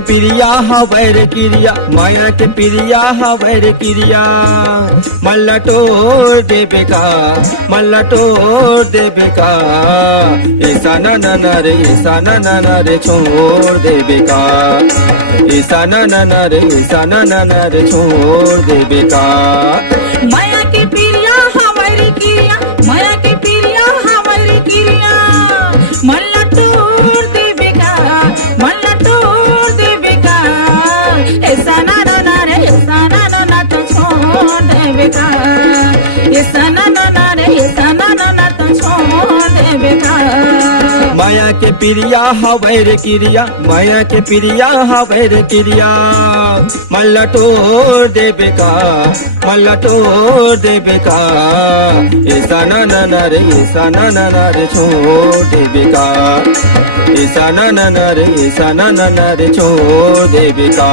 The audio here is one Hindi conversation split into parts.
प्रिया हवैर क्रिया, माया के प्रिया हवैर क्रिया। मल्ला तोड़ देबे का, मल्ला तोड़ देबे का। ऐसा न रे, ऐसा न रे छोड़ देबे का। ऐसा न रे, ऐसा न रे छोड़ देबे का। माया के प्रिया हवैर क्रिया, माया के प्रिया हवैर क्रिया। मल्ला तोड़ देबे का, मल्ला तोड़ देबे का। ऐसा न रे, ऐसा न तो छोड़ देबे का। ऐसा न रे, ऐसा न तो छोड़ देबे का। माया के प्रिया हवैर क्रिया, माया के प्रिया हवैर क्रिया। मल्ला तोड़ देबे का, मल्ला तोड़ देबे का। ऐसा न रे, ऐसा न रे छोड़ देबे का। ऐसा न रे, ऐसा न रे छोड़ देबे का।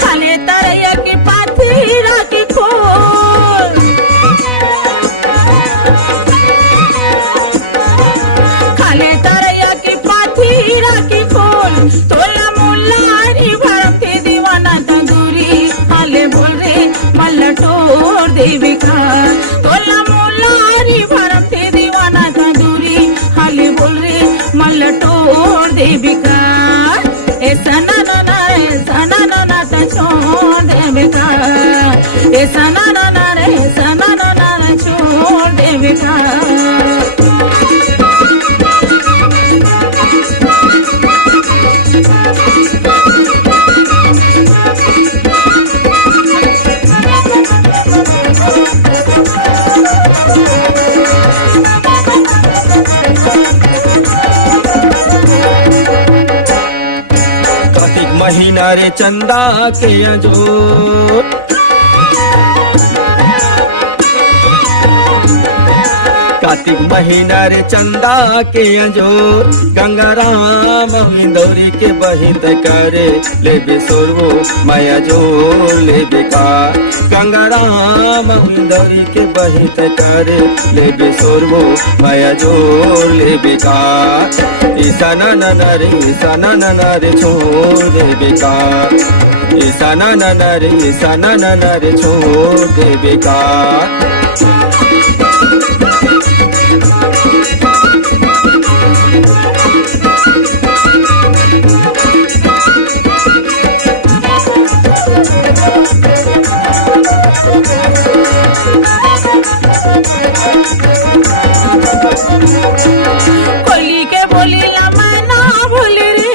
खाले तरैया के पाथीरा के खोल, खाले तरैया के पाथीरा के खोल। तोला मुल्लारी भरते दीवाना तंदूरी। हाले बोल रे मल्ला तोड़ देबे का। तोला मुल्लारी भरते दीवाना तंदूरी। हाले बोल रे मल्ला तोड़ देबे का। ऐसा न तो छोड़ देबे का। ऐसा न रे, ऐसा न छोड़ देबे का। कार्तिक महीना रे चंदा के अंजोर। कार्तिक महीना रे चंदा के अंजोर। गंगा राम इंदौरी के बहित करे लेबे सोरवो माया जोर लेबे का। गंगा राम इंदौरी के बहित करे लेबे सोरवो माया जोर लेबे का। ऐसा न रे, ऐसा न रे छोड़ देबे का। ऐसा न रे, ऐसा न रे छोड़ देबे का। कोयली के बोली लमा ना भूल रे।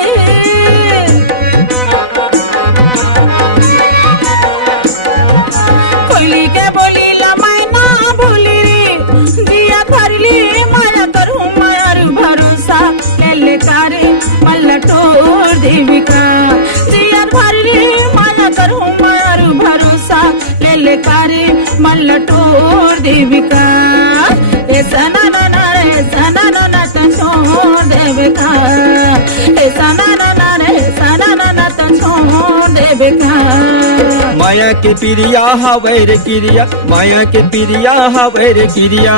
कोयली के बोली लमा ना भूल रे। दिया भरली माया करूँ मायर भरोसा। ले कारे मल्ला तोड़ देबे का। दिया भरली माया करूँ मायर भरोसा। ले कारे मल्ला तोड़ देबे का। ऐसा न रे, ऐसा न तो छोड़ देबे का। ऐसा न रे, ऐसा न तो छोड़ देबे का। माया के प्रिया हवैर क्रिया, माया के प्रिया हवैर क्रिया।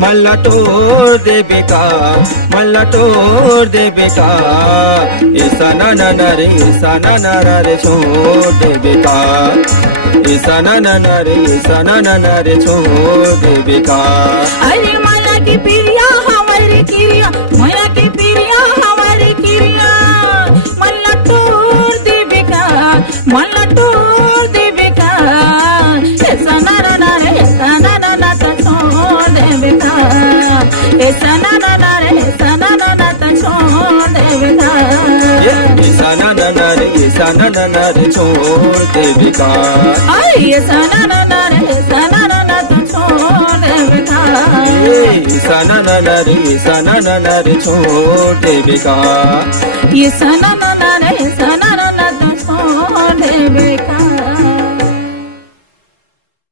मल्ला तोड़ देबे का, मल्ला तोड़ देबे का। ऐसा न रे, ऐसा न रे छोड़ देबे का। ऐसा न रे, ऐसा न रे छोड़ देबे का। अरे माया की प्रिया हमारी क्रिया, माया की प्रिया हमारी क्रिया। मल्ला तोड़ देबे का, मल्ला तोड़ देबे का। ऐसा न रे, ऐसा न तो छोड़ देबे का। ऐसा न रे, ऐसा न तो छोड़ देबे का। ऐसा न रे, ऐसा न रे छोड़ देबे का। अरे ऐसा न रे, ऐसा न तो छोड़ देबे का। ऐसा न रे, ऐसा न रे छोड़ देबे का। ऐसा न रे, ऐसा न तो छोड़ देबे का।